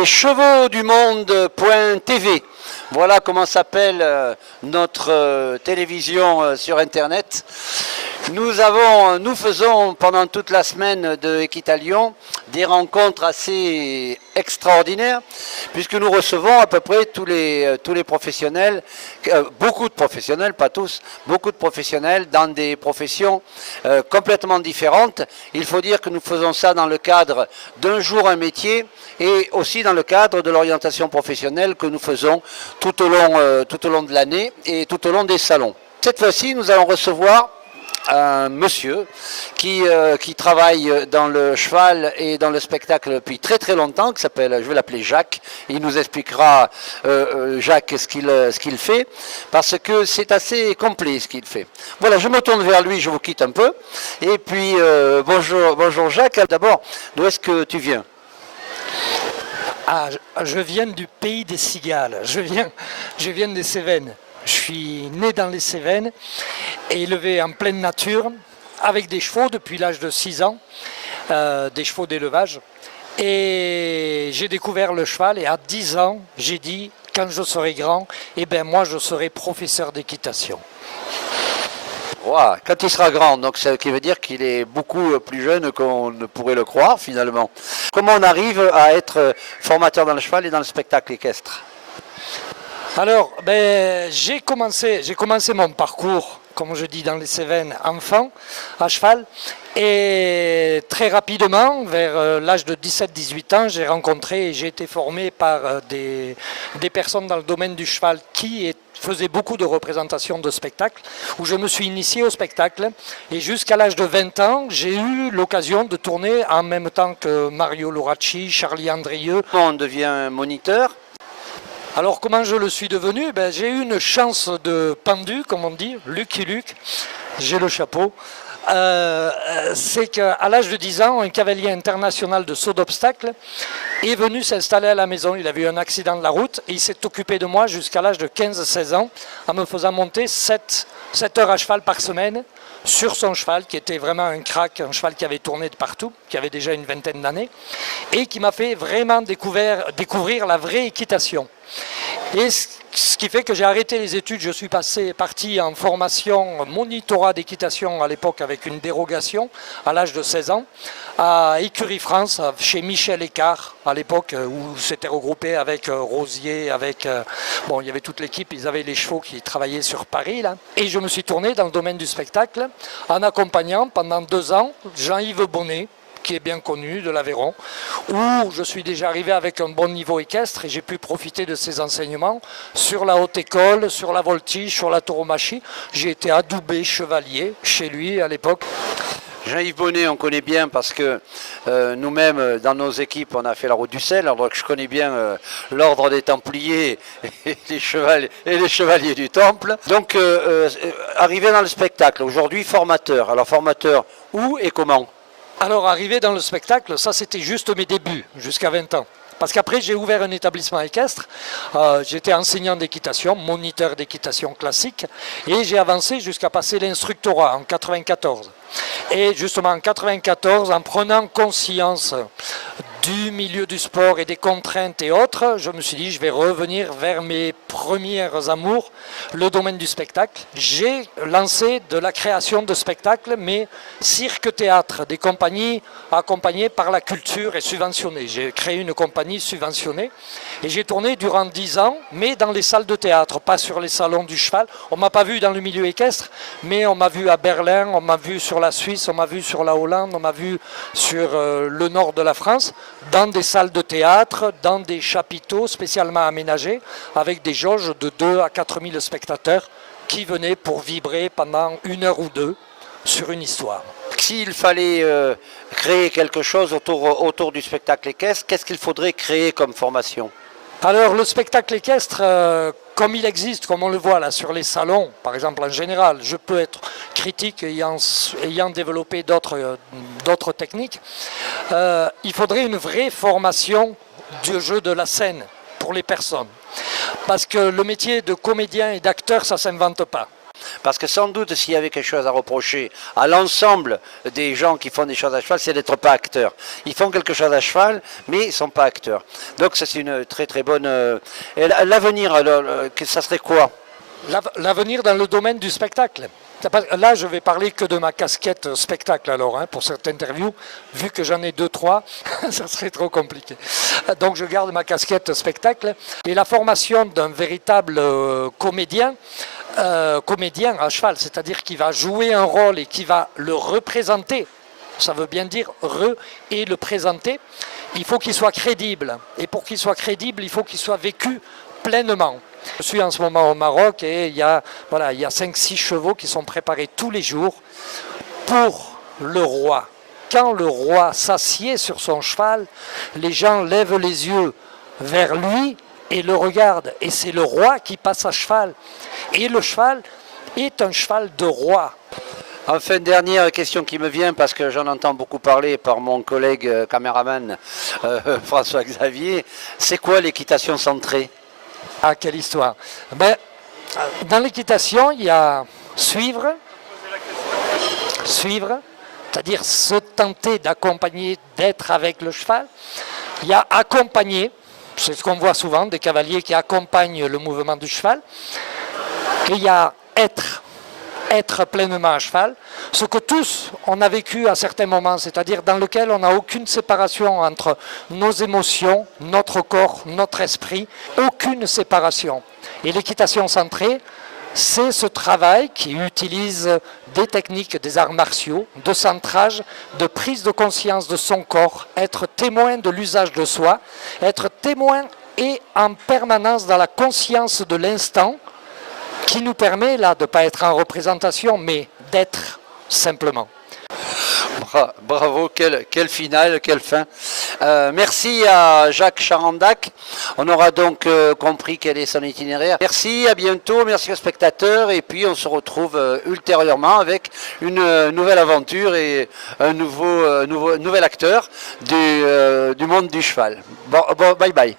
Les chevaux du monde.tv. Voilà comment s'appelle notre télévision sur Internet. Nous faisons pendant toute la semaine de Equitalion des rencontres assez extraordinaires, puisque nous recevons à peu près tous les professionnels, beaucoup de professionnels, pas tous, beaucoup de professionnels dans des professions complètement différentes. Il faut dire que nous faisons ça dans le cadre d'un jour un métier et aussi dans le cadre de l'orientation professionnelle que nous faisons tout au long de l'année et tout au long des salons. Cette fois-ci, nous allons recevoir un monsieur qui travaille dans le cheval et dans le spectacle depuis très très longtemps, qui s'appelle, je vais l'appeler Jacques. Il nous expliquera, Jacques, ce qu'il fait, parce que c'est assez complet ce qu'il fait. Voilà, je me tourne vers lui, je vous quitte un peu. Et puis, bonjour Jacques. D'abord, d'où est-ce que tu viens ? Je viens du pays des cigales, je viens des Cévennes. Je suis né dans les Cévennes et élevé en pleine nature avec des chevaux depuis l'âge de 6 ans, des chevaux d'élevage. Et j'ai découvert le cheval et à 10 ans, j'ai dit, quand je serai grand, moi je serai professeur d'équitation. Wow, quand il sera grand, donc ce qui veut dire qu'il est beaucoup plus jeune qu'on ne pourrait le croire finalement. Comment on arrive à être formateur dans le cheval et dans le spectacle équestre ? Alors, j'ai commencé mon parcours, comme je dis dans les Cévennes, enfant, à cheval. Et très rapidement, vers l'âge de 17-18 ans, j'ai rencontré et j'ai été formé par des personnes dans le domaine du cheval qui faisaient beaucoup de représentations de spectacles, où je me suis initié au spectacle. Et jusqu'à l'âge de 20 ans, j'ai eu l'occasion de tourner en même temps que Mario Loracci, Charlie Andrieux. On devient moniteur. Alors comment je le suis devenu ? J'ai eu une chance de pendu, comme on dit, Lucky Luke, j'ai le chapeau. C'est qu'à l'âge de 10 ans, un cavalier international de saut d'obstacle est venu s'installer à la maison. Il avait eu un accident de la route et il s'est occupé de moi jusqu'à l'âge de 15-16 ans en me faisant monter 7 heures à cheval par semaine sur son cheval qui était vraiment un crack, un cheval qui avait tourné de partout, qui avait déjà une vingtaine d'années et qui m'a fait vraiment découvrir la vraie équitation. Et ce qui fait que j'ai arrêté les études, je suis parti en formation monitorat d'équitation à l'époque avec une dérogation à l'âge de 16 ans à Écurie France, chez Michel Écart à l'époque où c'était regroupé avec Rosier, il y avait toute l'équipe, ils avaient les chevaux qui travaillaient sur Paris là. Et je me suis tourné dans le domaine du spectacle en accompagnant pendant 2 ans Jean-Yves Bonnet, qui est bien connu, de l'Aveyron, où je suis déjà arrivé avec un bon niveau équestre et j'ai pu profiter de ses enseignements sur la haute école, sur la voltige, sur la tauromachie. J'ai été adoubé chevalier chez lui à l'époque. Jean-Yves Bonnet, on connaît bien parce que nous-mêmes, dans nos équipes, on a fait la route du sel, alors que je connais bien l'ordre des Templiers et les chevaliers du Temple. Donc, arrivé dans le spectacle, aujourd'hui formateur. Alors, formateur où et comment ? Alors, arrivé dans le spectacle, ça c'était juste mes débuts, jusqu'à 20 ans. Parce qu'après, j'ai ouvert un établissement équestre, j'étais enseignant d'équitation, moniteur d'équitation classique, et j'ai avancé jusqu'à passer l'instructorat en 94. Et justement en 94, en prenant conscience du milieu du sport et des contraintes et autres, je me suis dit je vais revenir vers mes premières amours, le domaine du spectacle. J'ai lancé de la création de spectacles, mais cirque-théâtre, des compagnies accompagnées par la culture et subventionnées. J'ai créé une compagnie subventionnée et j'ai tourné durant 10 ans, mais dans les salles de théâtre, pas sur les salons du cheval. On ne m'a pas vu dans le milieu équestre, mais on m'a vu à Berlin, on m'a vu sur la Suisse, on m'a vu sur la Hollande, on m'a vu sur le nord de la France, dans des salles de théâtre, dans des chapiteaux spécialement aménagés, avec des jauges de 2 à 4 000 spectateurs qui venaient pour vibrer pendant 1 heure ou 2 sur une histoire. S'il fallait créer quelque chose autour du spectacle équestre, qu'est-ce qu'il faudrait créer comme formation ? Alors le spectacle équestre, comme il existe, comme on le voit là sur les salons, par exemple en général, je peux être critique ayant développé d'autres techniques, il faudrait une vraie formation du jeu de la scène pour les personnes. Parce que le métier de comédien et d'acteur, ça ne s'invente pas. Parce que sans doute, s'il y avait quelque chose à reprocher à l'ensemble des gens qui font des choses à cheval, c'est d'être pas acteurs. Ils font quelque chose à cheval, mais ils ne sont pas acteurs. Donc ça, c'est une très très bonne... Et l'avenir, alors, ça serait quoi? L'avenir dans le domaine du spectacle. Là, je vais parler que de ma casquette spectacle alors, pour cette interview. Vu que j'en ai 2-3, ça serait trop compliqué. Donc je garde ma casquette spectacle. Et la formation d'un véritable comédien à cheval, c'est-à-dire qui va jouer un rôle et qui va le représenter. Ça veut bien dire et le présenter. Il faut qu'il soit crédible. Et pour qu'il soit crédible, il faut qu'il soit vécu pleinement. Je suis en ce moment au Maroc et il y a 5-6 chevaux qui sont préparés tous les jours pour le roi. Quand le roi s'assied sur son cheval, les gens lèvent les yeux vers lui et le regardent. Et c'est le roi qui passe à cheval. Et le cheval est un cheval de roi. Enfin, dernière question qui me vient, parce que j'en entends beaucoup parler par mon collègue caméraman François-Xavier, c'est quoi l'équitation centrée? Ah, quelle histoire! Ben, dans l'équitation, il y a suivre, c'est-à-dire se tenter d'accompagner, d'être avec le cheval. Il y a accompagner, c'est ce qu'on voit souvent, des cavaliers qui accompagnent le mouvement du cheval. Et il y a être pleinement à cheval, ce que tous on a vécu à certains moments, c'est-à-dire dans lequel on n'a aucune séparation entre nos émotions, notre corps, notre esprit, aucune séparation. Et l'équitation centrée, c'est ce travail qui utilise des techniques des arts martiaux, de centrage, de prise de conscience de son corps, être témoin de l'usage de soi, être témoin et en permanence dans la conscience de l'instant, qui nous permet là de ne pas être en représentation, mais d'être simplement. Bravo, quelle finale, quelle fin. Merci à Jacques Charandac. On aura donc compris quel est son itinéraire. Merci, à bientôt, merci aux spectateurs. Et puis on se retrouve ultérieurement avec une nouvelle aventure et un nouvel acteur du monde du cheval. Bon, bye bye.